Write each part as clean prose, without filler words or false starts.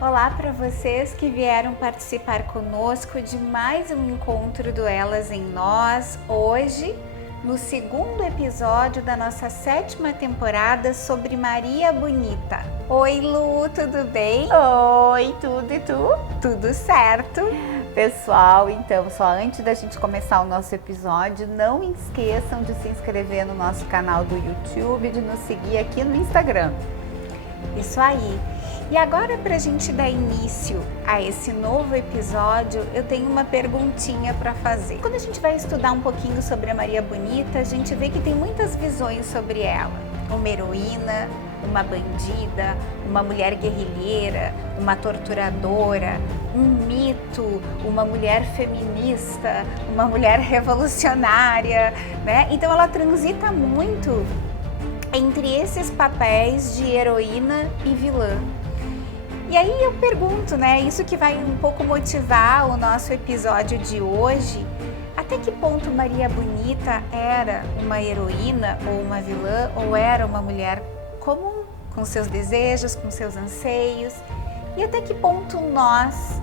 Olá para vocês que vieram participar conosco de mais um encontro do Elas em Nós, hoje no segundo episódio da nossa 7ª temporada sobre Maria Bonita. Oi Lu, tudo bem? Oi, tudo e tu? Tudo certo. Pessoal, então, só antes da gente começar o nosso episódio, não esqueçam de se inscrever no nosso canal do YouTube e de nos seguir aqui no Instagram. Isso aí. E agora, para a gente dar início a esse novo episódio, eu tenho uma perguntinha para fazer. Quando a gente vai estudar um pouquinho sobre a Maria Bonita, a gente vê que tem muitas visões sobre ela. Uma heroína, uma bandida, uma mulher guerrilheira, uma torturadora, um mito, uma mulher feminista, uma mulher revolucionária, né? Então ela transita muito entre esses papéis de heroína e vilã. E aí eu pergunto, né, isso que vai um pouco motivar o nosso episódio de hoje, até que ponto Maria Bonita era uma heroína ou uma vilã, ou era uma mulher comum, com seus desejos, com seus anseios, e até que ponto nós,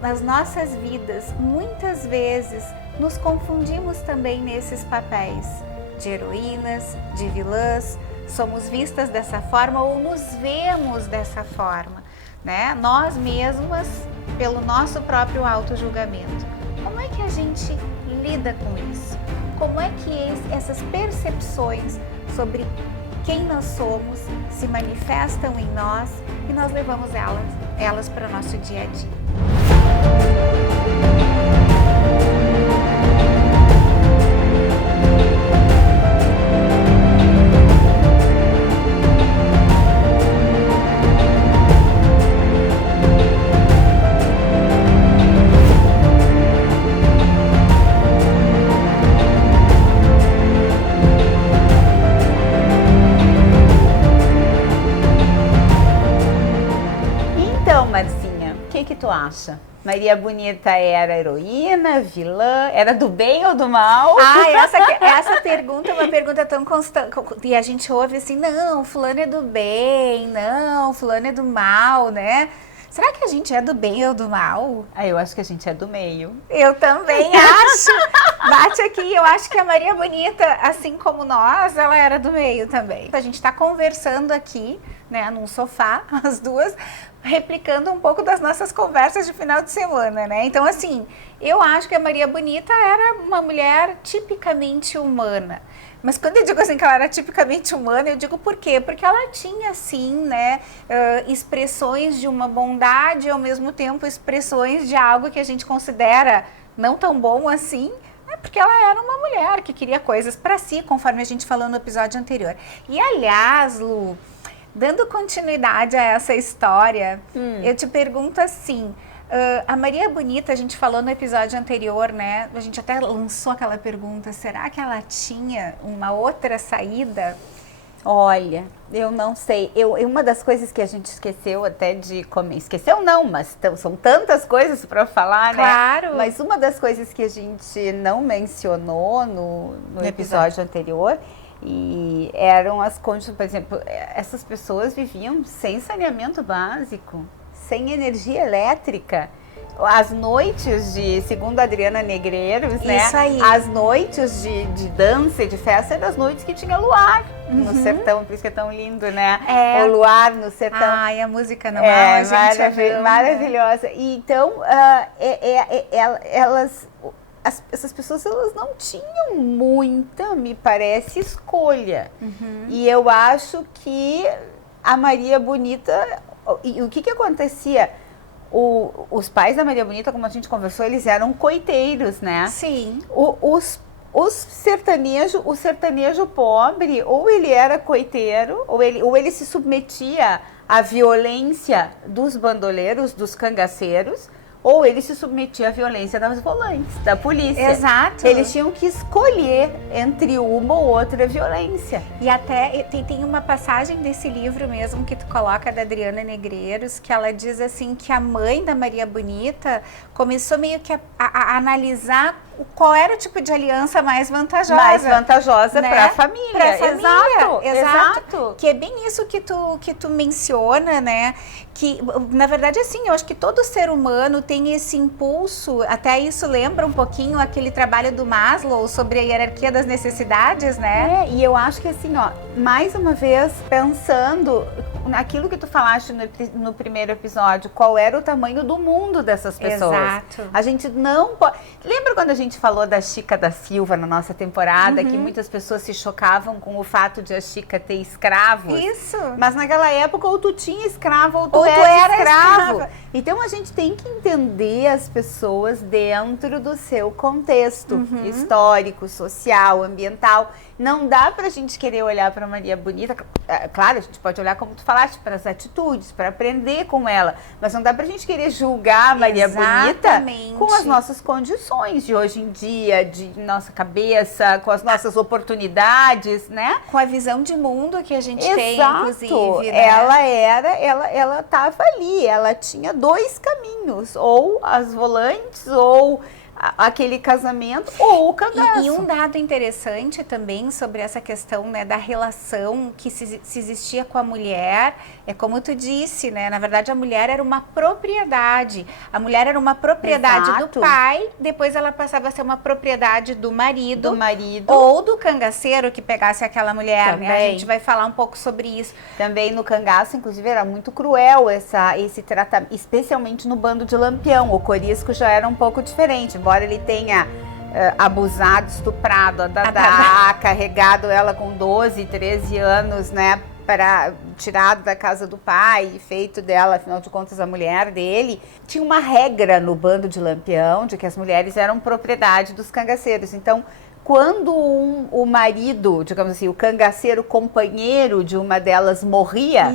nas nossas vidas, muitas vezes nos confundimos também nesses papéis de heroínas, de vilãs, somos vistas dessa forma ou nos vemos dessa forma, né? Nós mesmas, pelo nosso próprio auto-julgamento. Como é que a gente lida com isso? Como é que essas percepções sobre quem nós somos se manifestam em nós e nós levamos elas para o nosso dia a dia? O que tu acha? Maria Bonita era heroína, vilã, era do bem ou do mal? Essa pergunta é uma pergunta tão constante, e a gente ouve assim, não, fulano é do bem, não, fulano é do mal, né? Será que a gente é do bem ou do mal? Eu acho que a gente é do meio. Eu também acho. Bate aqui, eu acho que a Maria Bonita, assim como nós, ela era do meio também. A gente está conversando aqui, né, num sofá, as duas, replicando um pouco das nossas conversas de final de semana, né? Então, assim, eu acho que a Maria Bonita era uma mulher tipicamente humana. Mas quando eu digo assim que ela era tipicamente humana, eu digo por quê? Porque ela tinha, sim, né, expressões de uma bondade e, ao mesmo tempo, expressões de algo que a gente considera não tão bom assim, né, porque ela era uma mulher que queria coisas para si, conforme a gente falou no episódio anterior. E, aliás, Lu, dando continuidade a essa história, eu te pergunto assim, a Maria Bonita, a gente falou no episódio anterior, né? A gente até lançou aquela pergunta, será que ela tinha uma outra saída? Olha, eu não sei. Uma das coisas que a gente esqueceu até de comer, esqueceu não, mas são tantas coisas para falar, claro, né? Mas uma das coisas que a gente não mencionou no episódio anterior, e eram as condições, por exemplo, essas pessoas viviam sem saneamento básico, sem energia elétrica. As noites segundo a Adriana Negreiros, né? Isso aí. As noites de dança e de festa eram as noites que tinha luar no sertão, por isso que é tão lindo, né? O luar no sertão. Ai, a música não é, maravilhosa. E então, essas pessoas, elas não tinham muita, me parece, escolha. E eu acho que a Maria Bonita, e o que acontecia? Os pais da Maria Bonita, como a gente conversou, eles eram coiteiros, né? Sim. O sertanejo pobre, ou ele era coiteiro, ou ele se submetia à violência dos bandoleiros, dos cangaceiros, ou ele se submetia à violência das volantes, da polícia. Exato. Eles tinham que escolher entre uma ou outra violência. E até tem uma passagem desse livro mesmo que tu coloca, da Adriana Negreiros, que ela diz assim que a mãe da Maria Bonita começou meio que a analisar qual era o tipo de aliança mais vantajosa? Mais vantajosa, né? Para a família. Pra família. Exato. Que é bem isso que tu menciona, né? Que, na verdade, assim, eu acho que todo ser humano tem esse impulso, até isso lembra um pouquinho aquele trabalho do Maslow sobre a hierarquia das necessidades, né? E eu acho que assim, ó, mais uma vez, pensando naquilo que tu falaste no primeiro episódio, qual era o tamanho do mundo dessas pessoas. Exato. A gente não pode... Lembra quando a gente falou da Chica da Silva na nossa temporada, que muitas pessoas se chocavam com o fato de a Chica ter escravos? Isso. Mas naquela época, ou tu tinha escravo, ou tu era escravo. Então, a gente tem que entender as pessoas dentro do seu contexto histórico, social, ambiental. Não dá pra gente querer olhar pra Maria Bonita, claro, a gente pode olhar como tu falaste, para as atitudes, para aprender com ela, mas não dá pra gente querer julgar a Maria Bonita com as nossas condições de hoje em dia, de nossa cabeça, com as nossas oportunidades, né? Com a visão de mundo que a gente tem, inclusive, né? Ela tava ali, ela tinha dois caminhos, ou as volantes, ou aquele casamento ou o cangaço. E um dado interessante também sobre essa questão, né, da relação que se existia com a mulher, é como tu disse, né, na verdade a mulher era uma propriedade, a mulher era uma propriedade do pai, depois ela passava a ser uma propriedade do marido ou do cangaceiro que pegasse aquela mulher, né? A gente vai falar um pouco sobre isso. Também no cangaço, inclusive, era muito cruel esse tratamento, especialmente no bando de Lampião. O Corisco já era um pouco diferente, embora ele tenha abusado, estuprado a Dadá, carregado ela com 12, 13 anos, né, tirado da casa do pai e feito dela, afinal de contas, a mulher dele. Tinha uma regra no bando de Lampião de que as mulheres eram propriedade dos cangaceiros. Então, quando o marido, digamos assim, o cangaceiro companheiro de uma delas morria,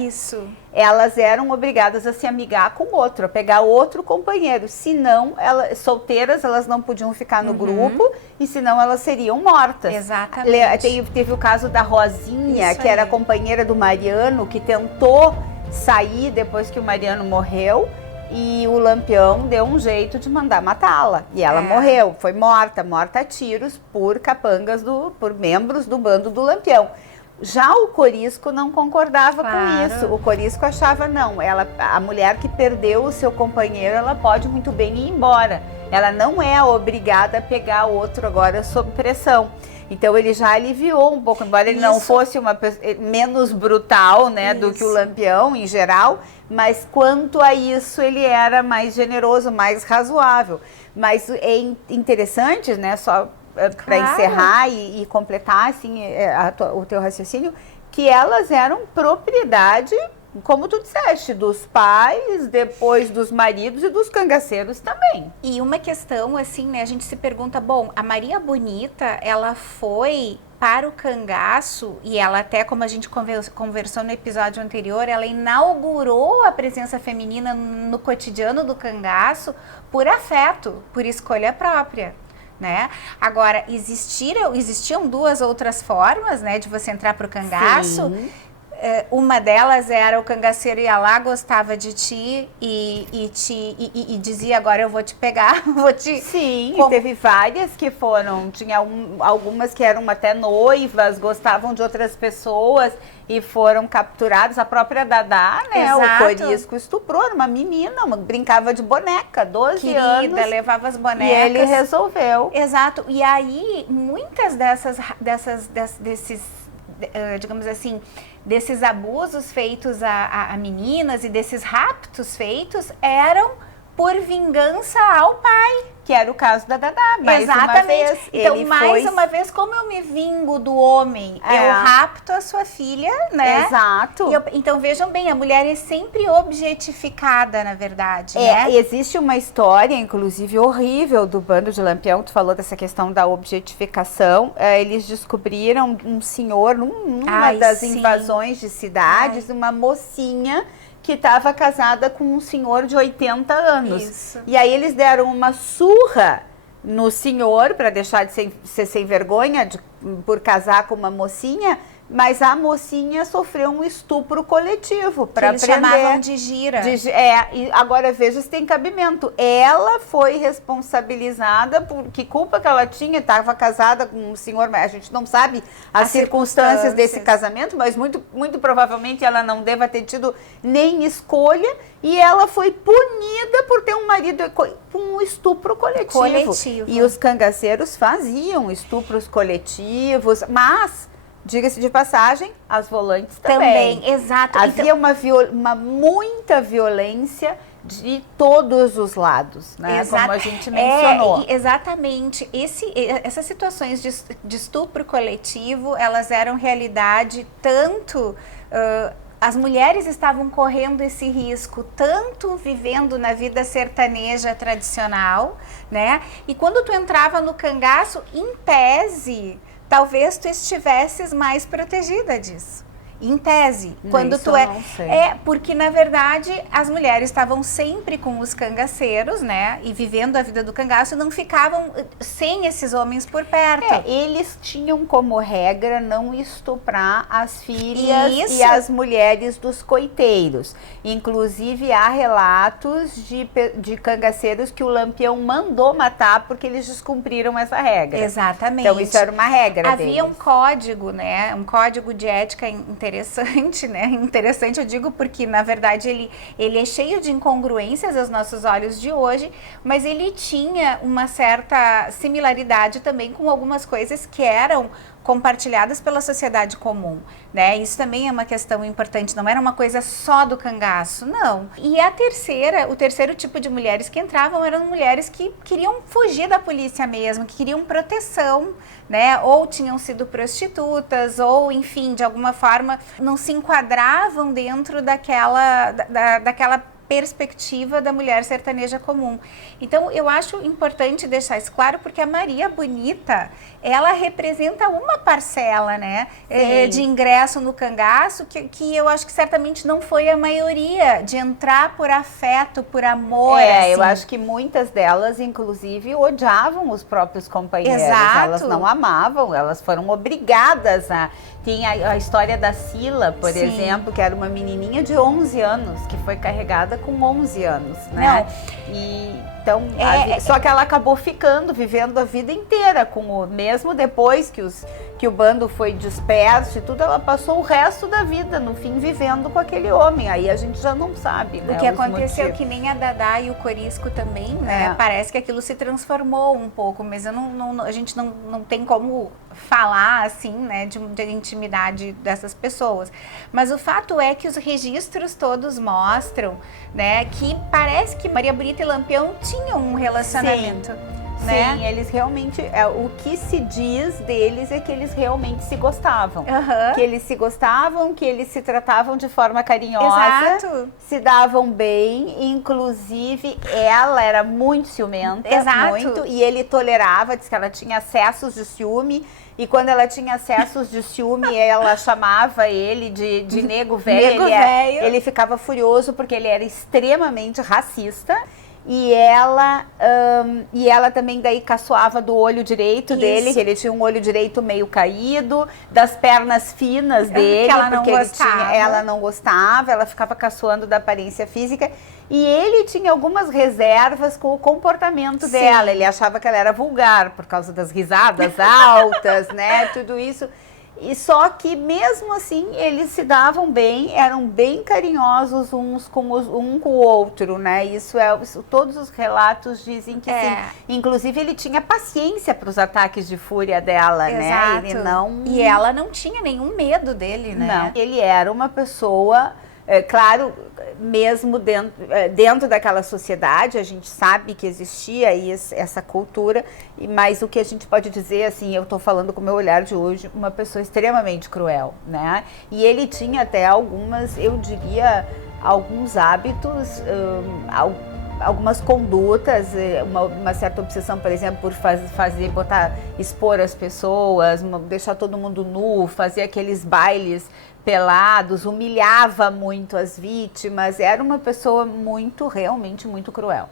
elas eram obrigadas a se amigar com outro, a pegar outro companheiro. Senão, solteiras, elas não podiam ficar no grupo, e senão elas seriam mortas. Exatamente. Teve o caso da Rosinha, que era companheira do Mariano, que tentou sair depois que o Mariano morreu. E o Lampião deu um jeito de mandar matá-la. E ela morreu, foi morta a tiros por capangas, por membros do bando do Lampião. Já o Corisco não concordava com isso. O Corisco achava, não, a mulher que perdeu o seu companheiro, ela pode muito bem ir embora. Ela não é obrigada a pegar outro agora sob pressão. Então ele já aliviou um pouco, embora ele não fosse menos brutal, né, do que o Lampião em geral, mas quanto a isso ele era mais generoso, mais razoável. Mas é interessante, né, só para encerrar e completar assim, o teu raciocínio, que elas eram propriedade, como tu disseste, dos pais, depois dos maridos e dos cangaceiros também. E uma questão, assim, né, a gente se pergunta, bom, a Maria Bonita, ela foi para o cangaço, e ela até, como a gente conversou no episódio anterior, ela inaugurou a presença feminina no cotidiano do cangaço por afeto, por escolha própria. Né? Agora, existiam duas outras formas, né, de você entrar para o cangaço. Uma delas era o cangaceiro ia lá, gostava de ti e dizia, agora eu vou te pegar, vou te... Sim, e teve várias que foram, algumas que eram até noivas, gostavam de outras pessoas e foram capturadas. A própria Dadá, né, o Corisco estuprou, era uma menina, brincava de boneca, 12 anos. Levava as bonecas. E ele resolveu. Exato, e aí muitas desses, digamos assim, desses abusos feitos a meninas e desses raptos feitos eram por vingança ao pai. Que era o caso da Dadá, Exatamente. Então, uma vez, como eu me vingo do homem, eu rapto a sua filha, né? Exato. Então, vejam bem, a mulher é sempre objetificada, na verdade, né? Existe uma história, inclusive, horrível do bando de Lampião, tu falou dessa questão da objetificação. Eles descobriram um senhor, numa das invasões de cidades, uma mocinha que estava casada com um senhor de 80 anos. Isso. E aí eles deram uma surra no senhor para deixar de ser sem vergonha por casar com uma mocinha, mas a mocinha sofreu um estupro coletivo para eles prender. chamavam de gira. E agora veja se tem cabimento. Ela foi responsabilizada por que culpa que ela tinha, estava casada com um senhor, mas a gente não sabe as circunstâncias desse casamento, mas muito provavelmente ela não deva ter tido nem escolha, e ela foi punida por ter um marido com um estupro coletivo. E os cangaceiros faziam estupros coletivos, mas, diga-se de passagem, as volantes também. Exato. Havia muita violência de todos os lados, né? Como a gente mencionou. Exatamente. Essas situações de estupro coletivo, elas eram realidade tanto... as mulheres estavam correndo esse risco, tanto vivendo na vida sertaneja tradicional, né? E quando tu entrava no cangaço, em tese, talvez tu estivesses mais protegida disso. Em tese, quando tu porque na verdade as mulheres estavam sempre com os cangaceiros, né, e vivendo a vida do cangaço, não ficavam sem esses homens por perto. Eles tinham como regra não estuprar as filhas e as mulheres dos coiteiros. Inclusive há relatos de cangaceiros que o Lampião mandou matar porque eles descumpriram essa regra. Exatamente. Então isso era uma regra deles. Havia um código, né, um código de ética interessante, né? Interessante eu digo porque, na verdade, ele é cheio de incongruências aos nossos olhos de hoje, mas ele tinha uma certa similaridade também com algumas coisas que eram compartilhadas pela sociedade comum, né? Isso também é uma questão importante, não era uma coisa só do cangaço, não. E o terceiro tipo de mulheres que entravam eram mulheres que queriam fugir da polícia mesmo, que queriam proteção, né? Ou tinham sido prostitutas, ou enfim, de alguma forma não se enquadravam dentro daquela perspectiva da mulher sertaneja comum. Então, eu acho importante deixar isso claro, porque a Maria Bonita, ela representa uma parcela, né, de ingresso no cangaço, que eu acho que certamente não foi a maioria, de entrar por afeto, por amor. Assim. Eu acho que muitas delas, inclusive, odiavam os próprios companheiros. Exato. Elas não amavam, elas foram obrigadas a... Tem a história da Sila, por exemplo, que era uma menininha de 11 anos, que foi carregada com 11 anos, né? Então, só que ela acabou vivendo a vida inteira mesmo depois que o bando foi disperso e tudo, ela passou o resto da vida, no fim, vivendo com aquele homem. Aí a gente já não sabe, né? O que aconteceu, que nem a Dadá e o Corisco também, né? Parece que aquilo se transformou um pouco, mas a gente não tem como falar, assim, né, de intimidade dessas pessoas. Mas o fato é que os registros todos mostram, né, que parece que Maria Bonita e Lampião tinham um relacionamento. Né? Sim, eles realmente, o que se diz deles é que eles realmente se gostavam. Que eles se gostavam, que eles se tratavam de forma carinhosa, se davam bem, inclusive ela era muito ciumenta, muito, e ele tolerava, diz que ela tinha acessos de ciúme, e quando ela tinha acessos de ciúme, ela chamava ele de nego velho, ele ficava furioso porque ele era extremamente racista. E ela também daí caçoava do olho direito dele, que ele tinha um olho direito meio caído, das pernas finas dele, porque ela não gostava, ela ficava caçoando da aparência física. E ele tinha algumas reservas com o comportamento dela, ele achava que ela era vulgar por causa das risadas altas, né, tudo isso. E só que mesmo assim eles se davam bem, eram bem carinhosos um com o outro, né? Todos os relatos dizem que sim. Inclusive ele tinha paciência para os ataques de fúria dela, né? E ela não tinha nenhum medo dele, né? Não. Ele era uma pessoa, claro, mesmo dentro daquela sociedade, a gente sabe que existia aí essa cultura, mas o que a gente pode dizer, assim, eu estou falando com o meu olhar de hoje, uma pessoa extremamente cruel, né? E ele tinha até eu diria, alguns hábitos, algumas condutas, uma certa obsessão, por exemplo, por expor as pessoas, deixar todo mundo nu, fazer aqueles bailes pelados, humilhava muito as vítimas, era uma pessoa realmente muito cruel,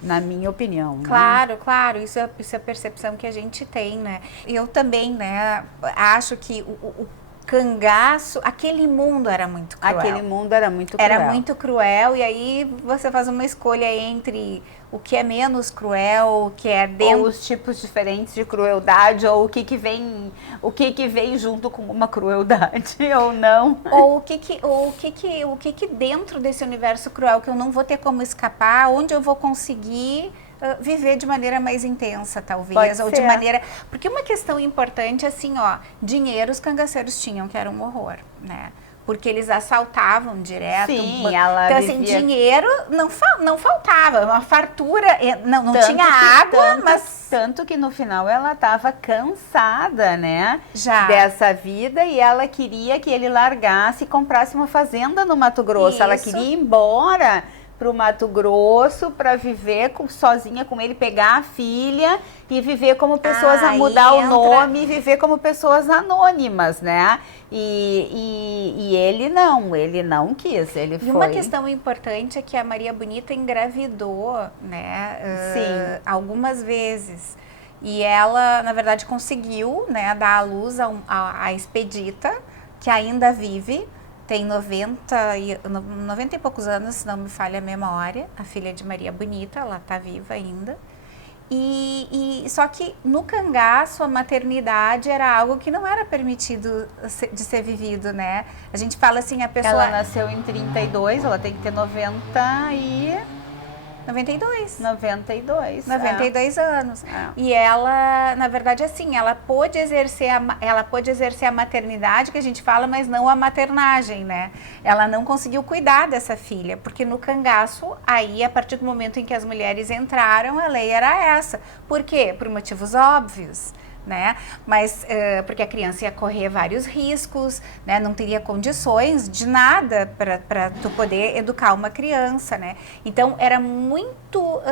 na minha opinião. Claro, né? Claro, isso é a percepção que a gente tem, né? Eu também, né, acho que cangaço, aquele mundo era muito cruel. Aquele mundo era muito cruel. Era muito cruel, e aí você faz uma escolha entre o que é menos cruel, o que é dentro... Ou os tipos diferentes de crueldade, ou o que vem junto com uma crueldade, ou não. Ou o que dentro desse universo cruel que eu não vou ter como escapar, onde eu vou conseguir viver de maneira mais intensa, talvez, ou de maneira... Porque uma questão importante, assim, ó, dinheiro os cangaceiros tinham, que era um horror, né? Porque eles assaltavam direto. Sim, ela então, assim, dinheiro não faltava, uma fartura, não tinha água, mas... Tanto que no final ela estava cansada, né? Já. Dessa vida, e ela queria que ele largasse e comprasse uma fazenda no Mato Grosso. Isso. Ela queria ir embora para o Mato Grosso para viver sozinha com ele, pegar a filha e viver como pessoas, a mudar o nome e viver como pessoas anônimas, né? E ele não quis, ele foi... E uma questão importante é que a Maria Bonita engravidou, né? Sim. Algumas vezes. E ela, na verdade, conseguiu, né, dar à luz a Expedita, que ainda vive. Tem 90 e poucos anos, se não me falha a memória, a filha de Maria Bonita, ela tá viva ainda. Só que no cangaço a maternidade era algo que não era permitido de ser vivido, né? A gente fala assim, a pessoa... Ela nasceu em 32, ela tem que ter 92 anos. E ela, na verdade, assim, ela pôde exercer a maternidade, que a gente fala, mas não a maternagem, né? Ela não conseguiu cuidar dessa filha, porque no cangaço, aí, a partir do momento em que as mulheres entraram, a lei era essa. Por quê? Por motivos óbvios. Né? Mas porque a criança ia correr vários riscos, né? Não teria condições de nada para tu poder educar uma criança, né? Então era muito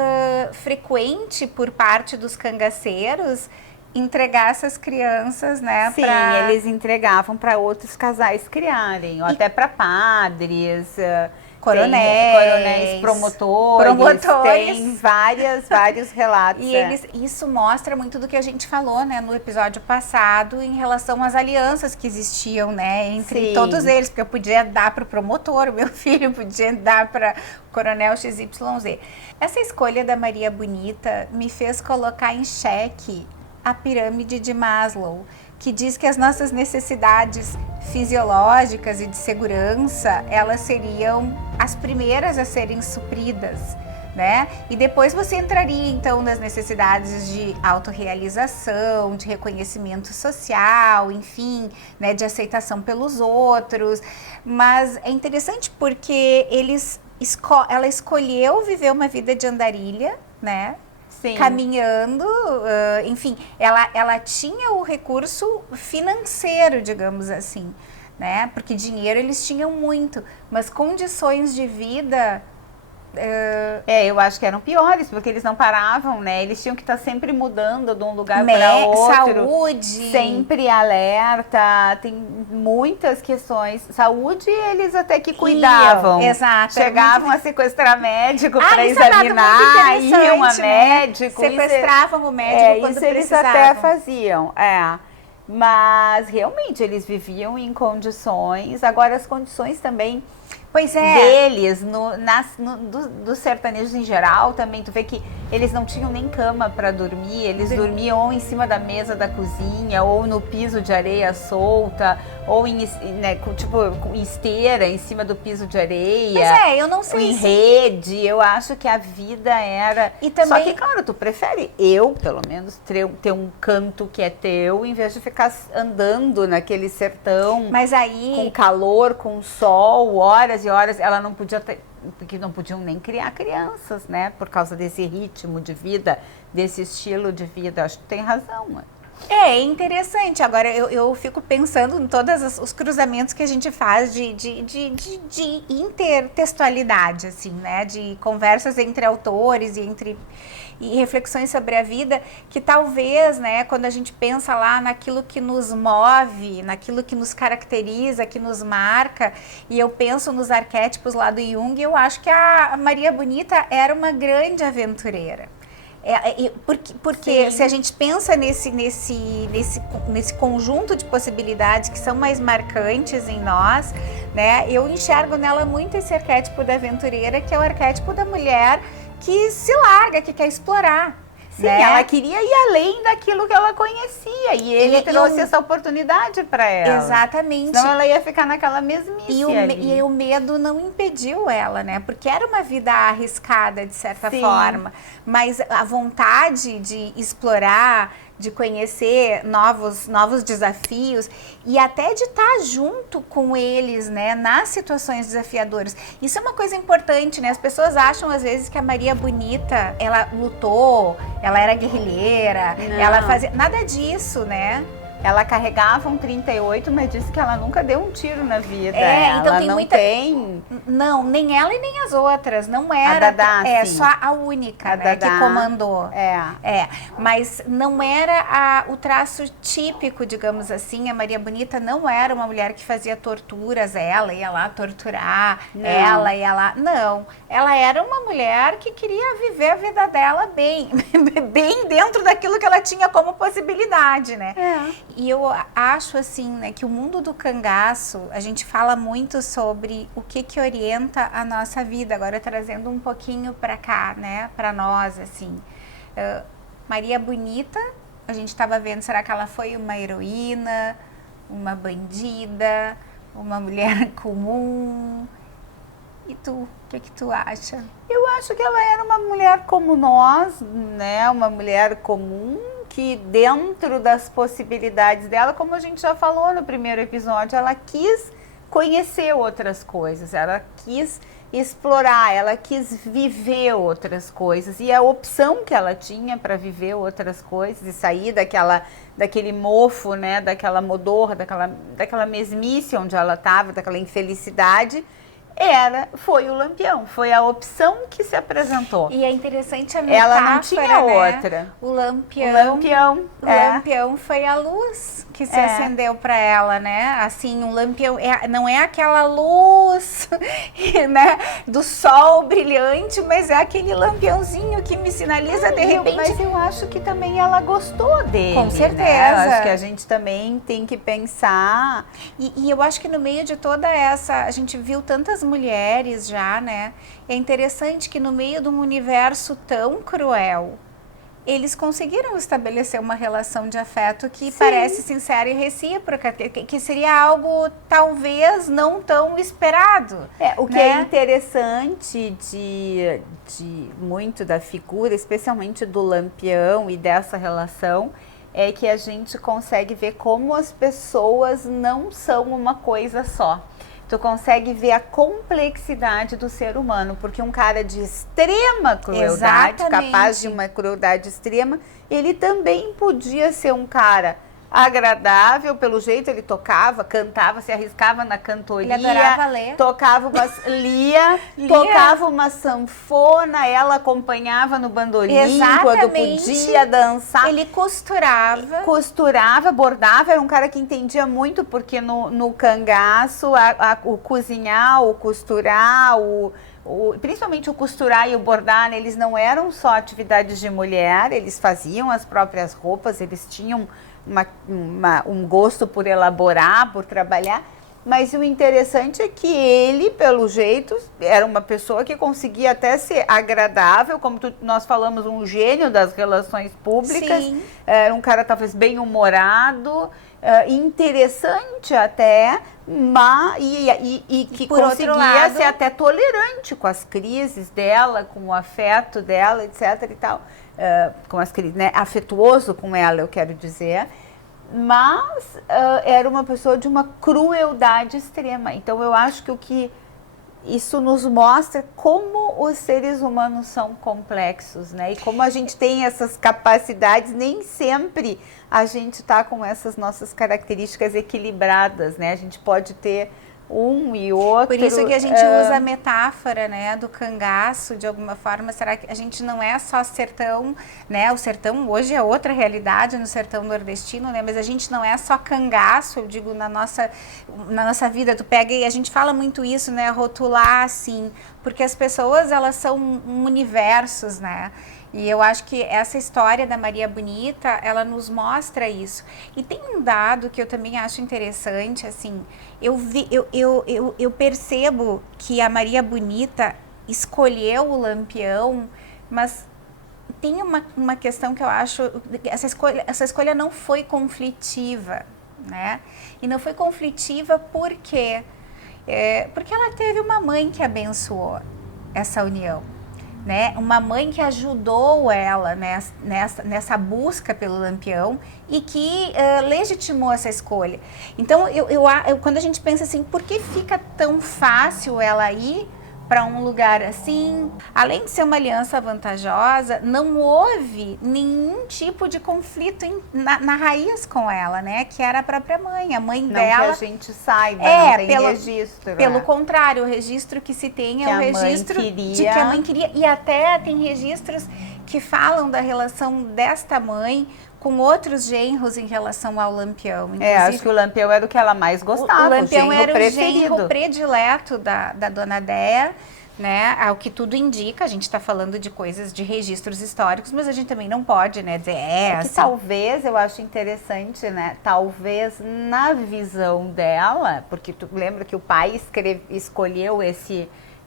frequente por parte dos cangaceiros entregar essas crianças, né? Sim, eles entregavam para outros casais criarem, ou até para padres. Coronéis, promotores, tem vários relatos. E isso mostra muito do que a gente falou, né, no episódio passado, em relação às alianças que existiam, né, entre todos eles, porque eu podia dar para o promotor, o meu filho podia dar para o coronel XYZ. Essa escolha da Maria Bonita me fez colocar em xeque a pirâmide de Maslow, que diz que as nossas necessidades fisiológicas e de segurança, elas seriam as primeiras a serem supridas, né? E depois você entraria, então, nas necessidades de autorrealização, de reconhecimento social, enfim, né, de aceitação pelos outros. Mas é interessante porque ela escolheu viver uma vida de andarilha, né? Sim. Caminhando, enfim, ela tinha o recurso financeiro, digamos assim, né? Porque dinheiro eles tinham muito, mas condições de vida... eu acho que eram piores, porque eles não paravam, né? Eles tinham que estar sempre mudando de um lugar para outro. Saúde. Sempre alerta, tem muitas questões. Saúde, eles até que cuidavam. Exato. Chegavam a sequestrar médico para examinar, iam a médico. Sequestravam o médico quando isso precisavam. Eles até faziam, Mas, realmente, eles viviam em condições... Agora, as condições também... deles, dos sertanejos em geral também, tu vê que eles não tinham nem cama para dormir, eles dormiam ou em cima da mesa da cozinha, ou no piso de areia solta, ou em esteira, em cima do piso de areia. Eu não sei em rede, eu acho que a vida era... E também... Só que, claro, tu prefere, pelo menos, ter um canto que é teu, em vez de ficar andando naquele sertão, mas aí... com calor, com sol, horas e horas, ela não podia ter, porque não podiam nem criar crianças, né? Por causa desse ritmo de vida, desse estilo de vida. Acho que tem razão, né? É interessante. Agora, eu fico pensando em todos os cruzamentos que a gente faz de intertextualidade, assim, né? De conversas entre autores e reflexões sobre a vida, que talvez, né, quando a gente pensa lá naquilo que nos move, naquilo que nos caracteriza, que nos marca, e eu penso nos arquétipos lá do Jung, eu acho que a Maria Bonita era uma grande aventureira. Porque se a gente pensa nesse conjunto de possibilidades que são mais marcantes em nós, né? Eu enxergo nela muito esse arquétipo da aventureira, que é o arquétipo da mulher que se larga, que quer explorar. Sim, né? Ela queria ir além daquilo que ela conhecia e ele trouxe essa oportunidade para ela. Exatamente. Senão ela ia ficar naquela mesmice e o medo não impediu ela, né? Porque era uma vida arriscada, de certa forma. Mas a vontade de explorar, de conhecer novos desafios e até de estar junto com eles, né, nas situações desafiadoras. Isso é uma coisa importante, né? As pessoas acham às vezes que a Maria Bonita, ela lutou, ela era guerrilheira, ela fazia nada disso, né? Ela carregava um 38, mas disse que ela nunca deu um tiro na vida. Então ela tem não muita... tem... Não, nem ela e nem as outras. Não era. A Dadá, só a única, né, que comandou. Mas não era o traço típico, digamos assim. A Maria Bonita não era uma mulher que fazia torturas. Ela ia lá torturar. Ela ia lá. Não. Ela era uma mulher que queria viver a vida dela bem. Bem dentro daquilo que ela tinha como possibilidade, né? E eu acho assim, né, que o mundo do cangaço, a gente fala muito sobre o que orienta a nossa vida, agora trazendo um pouquinho para cá, né, para nós, assim. Maria Bonita, a gente estava vendo, será que ela foi uma heroína, uma bandida, uma mulher comum? E tu, o que tu acha? Eu acho que ela era uma mulher como nós, né, uma mulher comum, que dentro das possibilidades dela, como a gente já falou no primeiro episódio, ela quis conhecer outras coisas, ela quis explorar, ela quis viver outras coisas e a opção que ela tinha para viver outras coisas e sair daquele mofo, né, daquela modorra, daquela mesmice onde ela estava, daquela infelicidade, foi o Lampião, foi a opção que se apresentou. E é interessante a metáfora, ela não tinha outra. Né? O Lampião foi a luz que se acendeu para ela, né? Assim, um lampião não é aquela luz, né, do sol brilhante, mas é aquele lampiãozinho que me sinaliza de repente. Mas eu acho que também ela gostou dele. Com certeza. Né? Eu acho que a gente também tem que pensar. E eu acho que no meio de toda essa, a gente viu tantas mulheres já, né? É interessante que no meio de um universo tão cruel, eles conseguiram estabelecer uma relação de afeto que parece sincera e recíproca, que seria algo talvez não tão esperado. O que é interessante de muito da figura, especialmente do Lampião e dessa relação, é que a gente consegue ver como as pessoas não são uma coisa só. Tu consegue ver a complexidade do ser humano, porque um cara de extrema crueldade, capaz de uma crueldade extrema, ele também podia ser um cara agradável, pelo jeito ele tocava, cantava, se arriscava na cantoria, ele adorava ler. Tocava tocava uma sanfona, ela acompanhava no bandolim quando podia dançar. Ele costurava, bordava, era um cara que entendia muito, porque no cangaço, o cozinhar, o costurar, principalmente o costurar e o bordar, eles não eram só atividades de mulher, eles faziam as próprias roupas, eles tinham um gosto por elaborar, por trabalhar, mas o interessante é que ele, pelo jeito, era uma pessoa que conseguia até ser agradável, como nós falamos, um gênio das relações públicas. Sim. Era um cara talvez bem humorado, interessante até, e que por conseguia ser até tolerante com as crises dela, com o afeto dela, etc. e tal. Com as crises, né? Afetuoso com ela, eu quero dizer, mas era uma pessoa de uma crueldade extrema. Então eu acho que o que isso nos mostra como os seres humanos são complexos, né? E como a gente tem essas capacidades, nem sempre a gente está com essas nossas características equilibradas, né? A gente pode ter um e outro. Por isso que a gente usa a metáfora, né, do cangaço, de alguma forma. Será que a gente não é só sertão, né? O sertão hoje é outra realidade no sertão nordestino, né? Mas a gente não é só cangaço, eu digo, na nossa vida. Tu pega e a gente fala muito isso, né? Rotular, assim, porque as pessoas, elas são universos, né? E eu acho que essa história da Maria Bonita, ela nos mostra isso. E tem um dado que eu também acho interessante, assim, eu percebo que a Maria Bonita escolheu o Lampião, mas tem uma questão que eu acho, essa escolha não foi conflitiva, né? E não foi conflitiva porque ela teve uma mãe que abençoou essa união, né? Uma mãe que ajudou ela nessa busca pelo Lampião e que legitimou essa escolha. Então, quando a gente pensa assim, por que fica tão fácil ela ir para um lugar assim? Além de ser uma aliança vantajosa, não houve nenhum tipo de conflito na raiz com ela, né? Que era a própria mãe, a mãe não dela. Que a gente saiba, não tem registro. Pelo contrário, o registro que se tem é o registro de que a mãe queria. E até tem registros que falam da relação desta mãe com outros genros em relação ao Lampião. Acho que o Lampião era o que ela mais gostava, o Lampião era preferido. O genro predileto da Dona Déia, né? Ao que tudo indica, a gente está falando de coisas, de registros históricos, mas a gente também não pode, né, dizer, que talvez, eu acho interessante, né, talvez na visão dela, porque tu lembra que o pai escolheu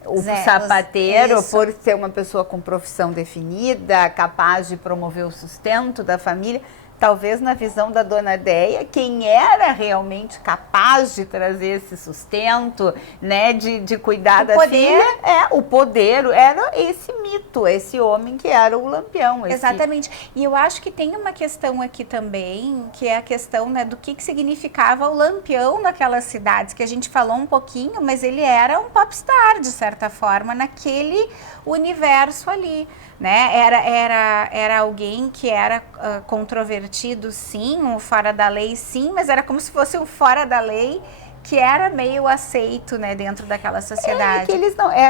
o sapateiro por ser uma pessoa com profissão definida, capaz de promover o sustento da família. Talvez na visão da Dona Déia, quem era realmente capaz de trazer esse sustento, né, de cuidar da filha, o poder, era esse mito, esse homem que era o Lampião. Exatamente. E eu acho que tem uma questão aqui também, que é a questão, né, do que significava o Lampião naquelas cidades, que a gente falou um pouquinho, mas ele era um popstar, de certa forma, naquele universo ali, né? Era alguém que era controvertido, sim, um fora da lei, sim, mas era como se fosse um fora da lei que era meio aceito, né, dentro daquela sociedade.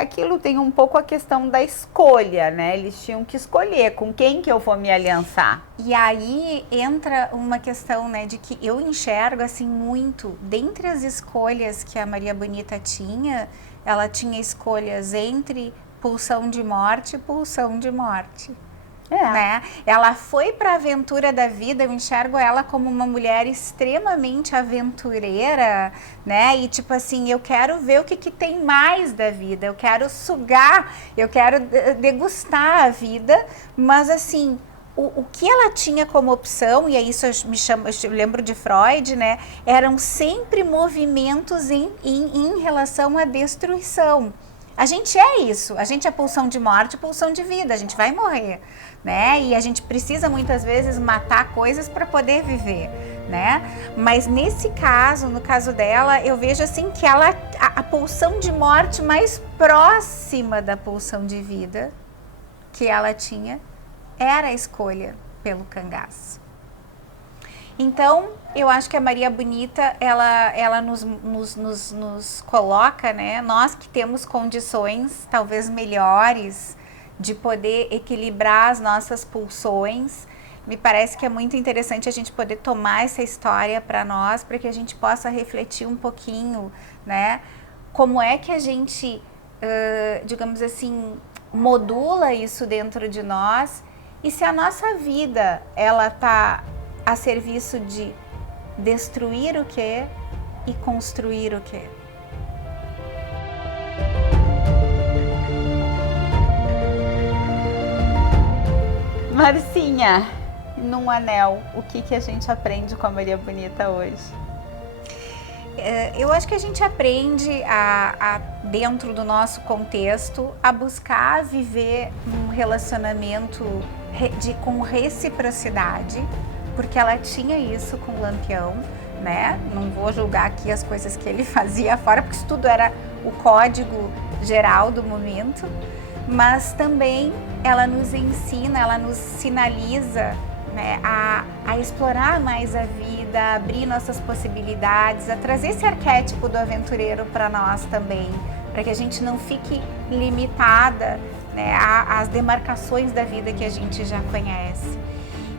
Aquilo tem um pouco a questão da escolha, né? Eles tinham que escolher com quem que eu vou me aliançar. E aí entra uma questão, né, de que eu enxergo assim muito, dentre as escolhas que a Maria Bonita tinha, ela tinha escolhas entre pulsão de morte e pulsão de morte. Né? Ela foi para a aventura da vida, eu enxergo ela como uma mulher extremamente aventureira, né? E tipo assim, eu quero ver o que tem mais da vida, eu quero sugar, eu quero degustar a vida, mas assim, o que ela tinha como opção, e aí isso eu lembro de Freud, né? Eram sempre movimentos em relação à destruição. A gente é isso, a gente é pulsão de morte, pulsão de vida, a gente vai morrer, né? E a gente precisa muitas vezes matar coisas para poder viver, né? Mas nesse caso, no caso dela, eu vejo assim que a pulsão de morte mais próxima da pulsão de vida que ela tinha era a escolha pelo cangaço. Então, eu acho que a Maria Bonita, ela nos coloca, né? Nós que temos condições talvez melhores de poder equilibrar as nossas pulsões, me parece que é muito interessante a gente poder tomar essa história para nós, para que a gente possa refletir um pouquinho, né? Como é que a gente, digamos assim, modula isso dentro de nós, e se a nossa vida, ela está a serviço de destruir o quê e construir o quê? Marcinha, num anel, o que a gente aprende com a Maria Bonita hoje? Eu acho que a gente aprende dentro do nosso contexto, a buscar viver um relacionamento com reciprocidade, porque ela tinha isso com o Lampião, né? Não vou julgar aqui as coisas que ele fazia fora, porque isso tudo era o código geral do momento, mas também ela nos ensina, ela nos sinaliza, né, a explorar mais a vida, a abrir nossas possibilidades, a trazer esse arquétipo do aventureiro para nós também, para que a gente não fique limitada, né, às demarcações da vida que a gente já conhece.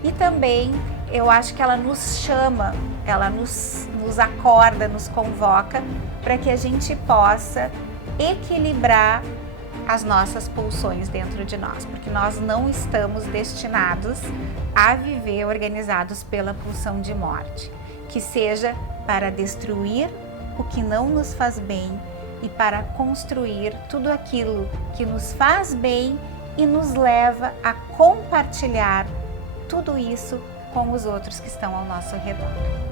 E também eu acho que ela nos chama, ela nos acorda, nos convoca para que a gente possa equilibrar as nossas pulsões dentro de nós, porque nós não estamos destinados a viver organizados pela pulsão de morte, que seja para destruir o que não nos faz bem e para construir tudo aquilo que nos faz bem e nos leva a compartilhar tudo isso com os outros que estão ao nosso redor.